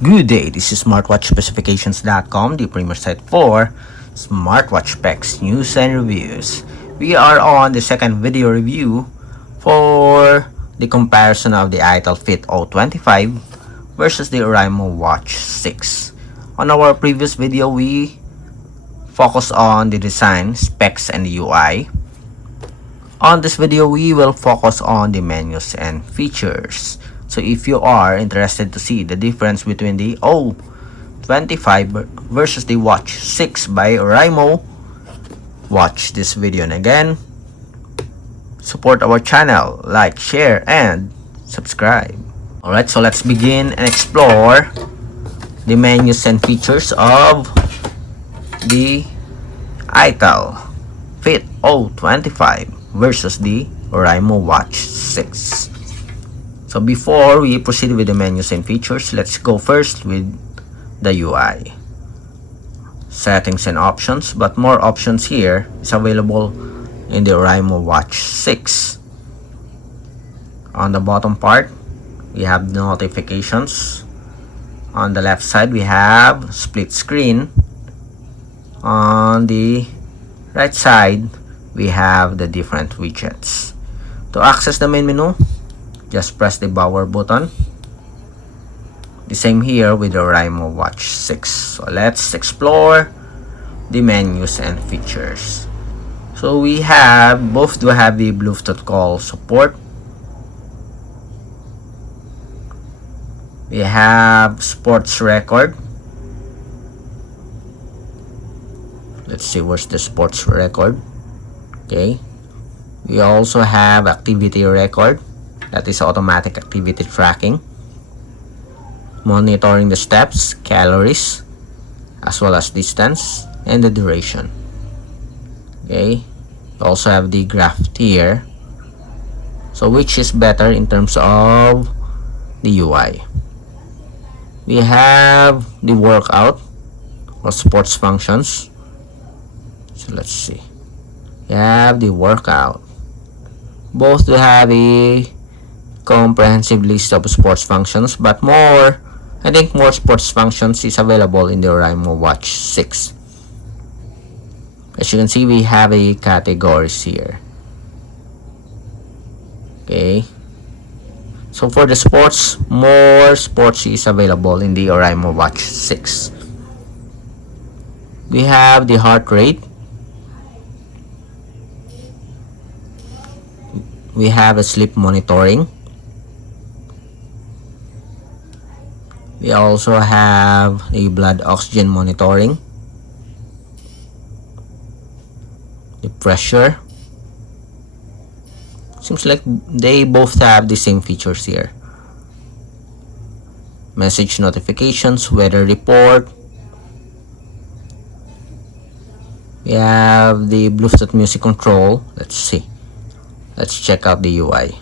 Good day, this is smartwatchspecifications.com, the premier site for smartwatch specs, news, and reviews. We are on the second video review for the comparison of the Itel Fit O25 versus the Oraimo Watch 6. On our previous video, we focused on the design, specs, and the UI. On this video, we will focus on the menus and features. So if you are interested to see the difference between the O25 versus the Watch 6 by Oraimo, watch this video. And again, support our channel, like, share, and subscribe. Alright, so let's begin and explore the menus and features of the Itel Fit O25 versus the Oraimo Watch 6. So before we proceed with the menus and features, let's go first with the UI. Settings and options, but more options here is available in the Oraimo Watch 6. On the bottom part, we have notifications. On the left side, we have split screen. On the right side, we have the different widgets. To access the main menu, just press the power button. The same here with the Oraimo Watch 6. So let's explore the menus and features. So we have, both do have the Bluetooth call support. We have sports record. Let's see, where's the sports record? Okay. We also have activity record. That is automatic activity tracking. Monitoring the steps, calories, as well as distance and the duration. Okay. We also have the graph here. So which is better in terms of the UI? We have the workout or sports functions. So let's see. We have the workout. Both do have a comprehensive list of sports functions, but I think more sports functions is available in the Oraimo Watch 6. As you can see, we have a categories here. Okay. So for the sports, more sports is available in the Oraimo Watch 6. We have the heart rate. We have a sleep monitoring. We also have a blood oxygen monitoring, the pressure. Seems like they both have the same features here. Message notifications, weather report. We have the Bluetooth music control. Let's see. Let's check out the UI.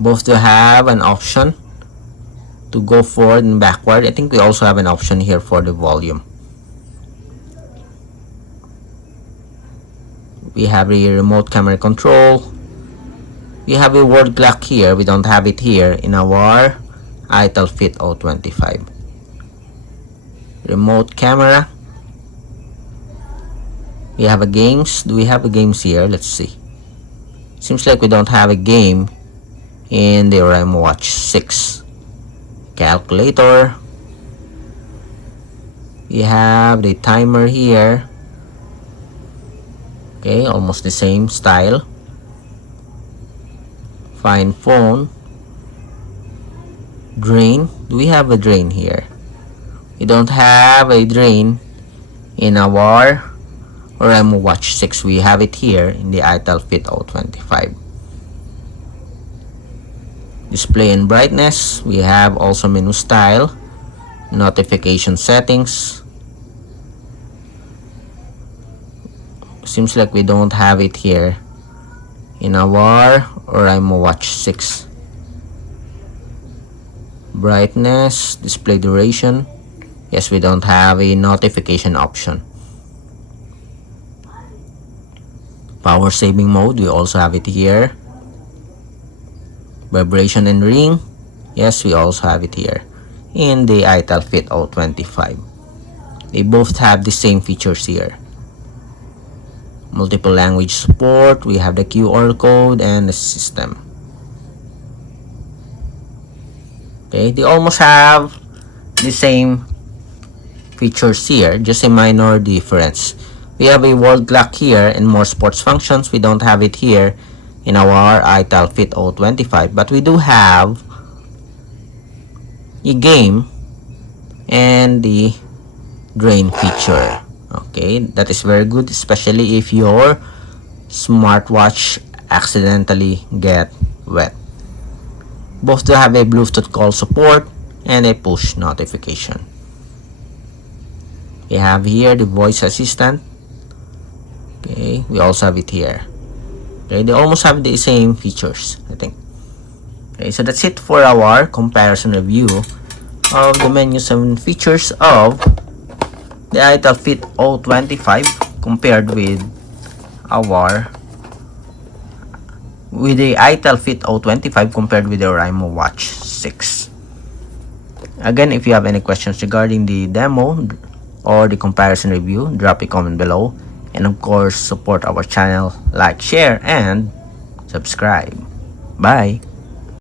Both do have an option to go forward and backward. I think we also have an option here for the volume. We have a remote camera control. We have a word clock here. We don't have it here in our Itel Fit O25. Remote camera. We have a games. Do we have a games here? Let's see. Seems like we don't have a game in the Oraimo Watch 6. Calculator. We have the timer here. Okay, almost the same style. Find phone. Drain. Do we have a drain here? We don't have a drain in our Oraimo Watch 6. We have it here in the Itel Fit O25. Display and brightness. We have also menu style, notification settings. Seems like we don't have it here in our Oraimo Watch 6. Brightness, display duration. Yes, we don't have a notification option. Power saving mode, we also have it here. Vibration and ring, yes, we also have it here. in the Itel Fit O25. They both have the same features here. Multiple language support, we have the QR code and the system. Okay, they almost have the same features here, just a minor difference. We have a world clock here and more sports functions. We don't have it here in our Itel Fit O25, but we do have a game and the drain feature. Okay, that is very good, especially if your smartwatch accidentally get wet. Both do have a Bluetooth call support and a push notification. We have here the voice assistant. Okay, we also have it here. Okay, they almost have the same features, I think. Okay, so that's it for our comparison review of the menus and features of the Itel Fit O25 compared with the Itel Fit O25 compared with the Oraimo Watch 6. Again, if you have any questions regarding the demo or the comparison review, drop a comment below, and of course support our channel, like, share, and subscribe. Bye.